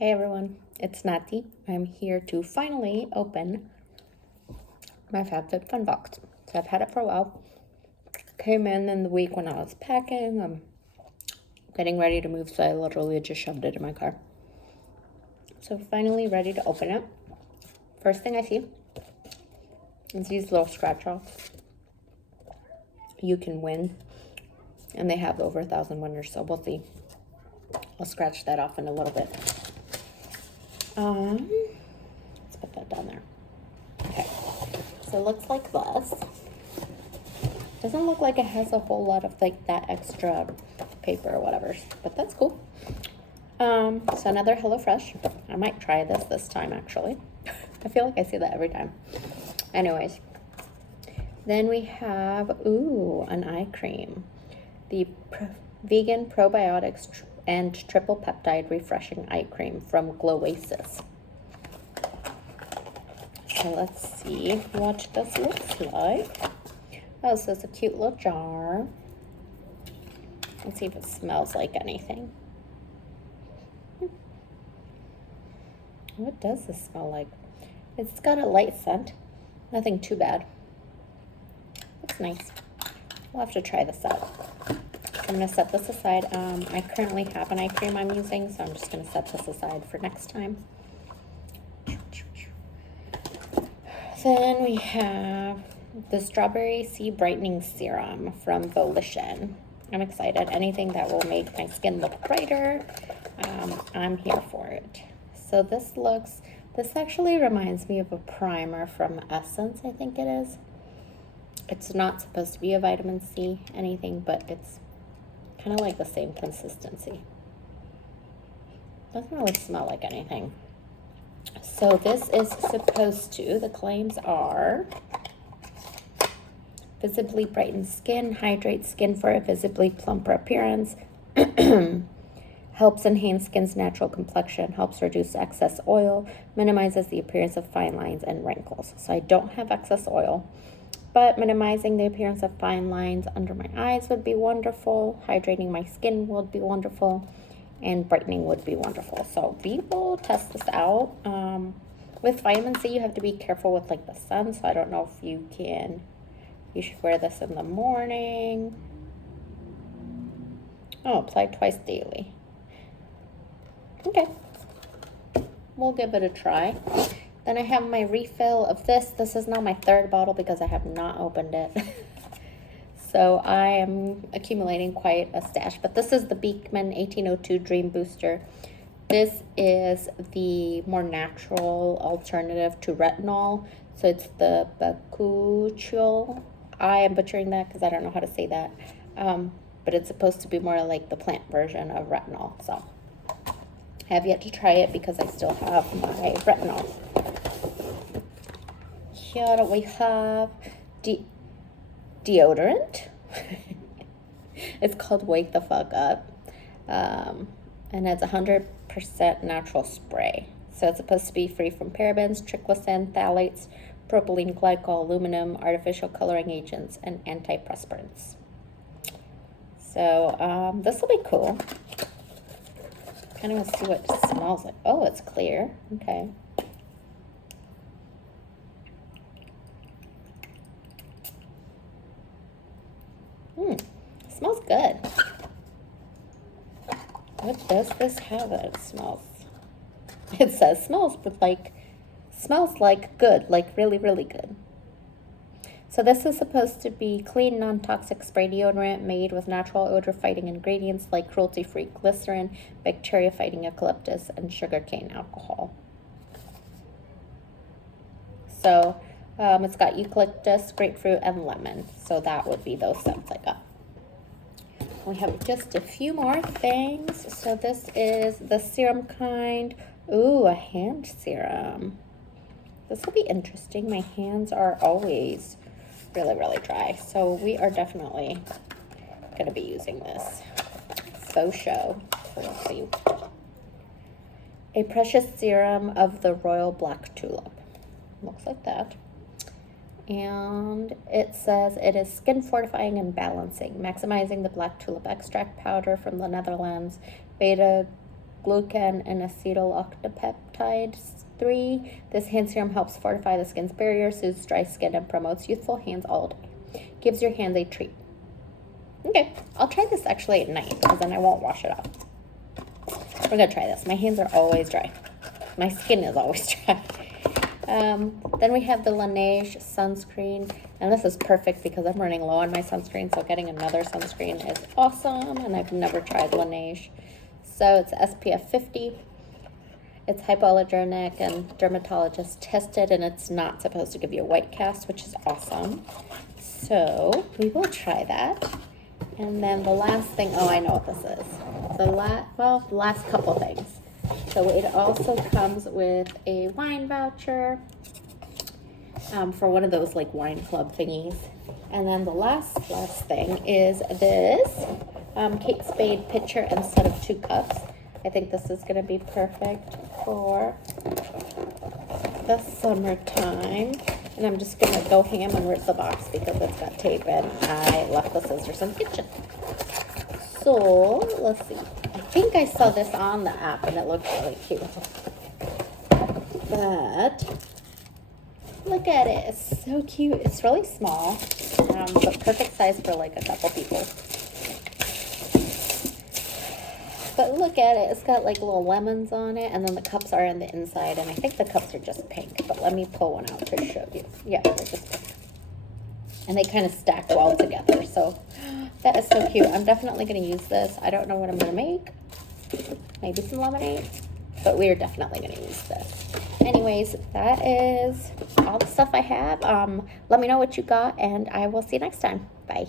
Hey everyone, it's Nati. I'm here to finally open my FabFitFun box. So I've had it for a while. Came in the week when I was packing. I'm getting ready to move, so I literally just shoved it in my car. So finally ready to open it. First thing I see is these little scratch offs. You can win, and they have over 1,000 winners, so we'll see. I'll scratch that off in a little bit. Let's put that down there. Okay, so it looks like this. Doesn't look like it has a whole lot of like that extra paper or whatever, but that's cool. So another HelloFresh. I might try this time actually. I feel like I see that every time. Anyways, then we have an eye cream, the vegan probiotics and triple peptide refreshing eye cream from Glowasis. So let's see what this looks like. Oh, so it's a cute little jar. Let's see if it smells like anything. What does this smell like? It's got a light scent. Nothing too bad. Looks nice. We'll have to try this out. I'm going to set this aside. I currently have an eye cream I'm using, so I'm just going to set this aside for next time. Then we have the Strawberry Sea Brightening Serum from Volition. I'm excited. Anything that will make my skin look brighter, I'm here for it. So this actually reminds me of a primer from Essence, I think it is. It's not supposed to be a vitamin C anything, but it's kind of like the same consistency. Doesn't really smell like anything. So this is supposed to, the claims are, visibly brighten skin, hydrate skin for a visibly plumper appearance, helps enhance skin's natural complexion, helps reduce excess oil, minimizes the appearance of fine lines and wrinkles. So I don't have excess oil, but minimizing the appearance of fine lines under my eyes would be wonderful. Hydrating my skin would be wonderful, and brightening would be wonderful. So we will test this out. With vitamin C, you have to be careful with like the sun, so I don't know if you should wear this in the morning. Oh, apply twice daily. Okay, we'll give it a try. Then I have my refill of this. This is now my third bottle because I have not opened it. So I am accumulating quite a stash. But this is the Beekman 1802 Dream Booster. This is the more natural alternative to retinol. So it's the bakuchiol. I am butchering that because I don't know how to say that. But it's supposed to be more like the plant version of retinol. So I have yet to try it because I still have my retinol. Here we have deodorant. It's called Wake the Fuck Up. And it's 100% natural spray. So it's supposed to be free from parabens, triclosan, phthalates, propylene glycol, aluminum, artificial coloring agents, and antiperspirants. So this will be cool. Kind of want to see what it smells like. Oh, it's clear. Okay. Smells good. What does this have that it smells? It says smells like good, like really, really good. So this is supposed to be clean, non-toxic spray deodorant made with natural odor-fighting ingredients like cruelty-free glycerin, bacteria-fighting eucalyptus, and sugarcane alcohol. So it's got eucalyptus, grapefruit, and lemon. So that would be those scents I got. We have just a few more things. So this is the serum kind. Ooh, a hand serum. This will be interesting. My hands are always really, really dry. So we are definitely going to be using this. Faux show. So let's see. A precious serum of the royal black tulip. Looks like that. And it says it is skin fortifying and balancing, maximizing the black tulip extract powder from the Netherlands, beta glucan and acetyloctapeptide 3. This hand serum helps fortify the skin's barrier, soothes dry skin, and promotes youthful hands all day. Gives your hands a treat. Okay, I'll try this actually at night because then I won't wash it off. We're gonna try this. My hands are always dry. My skin is always dry. Then we have the Laneige sunscreen, and this is perfect because I'm running low on my sunscreen, so getting another sunscreen is awesome, and I've never tried Laneige. So it's SPF 50. It's hypoallergenic and dermatologist tested, and it's not supposed to give you a white cast, which is awesome. So we will try that. And then the last thing, oh, I know what this is. The last couple things. So it also comes with a wine voucher for one of those like wine club thingies. And then the last thing is this Kate Spade pitcher instead of 2 cups. I think this is going to be perfect for the summertime. And I'm just going to go ham and rip the box because it's got tape and I left the scissors in the kitchen. So, let's see. I think I saw this on the app and it looked really cute. But, look at it. It's so cute. It's really small, but perfect size for like a couple people. But look at it. It's got like little lemons on it, and then the cups are on the inside, and I think the cups are just pink. But let me pull one out to show you. Yeah, they're just pink. And they kind of stack well together. So that is so cute. I'm definitely going to use this. I don't know what I'm going to make. Maybe some lemonade. But we are definitely going to use this. Anyways, that is all the stuff I have. Let me know what you got, and I will see you next time. Bye.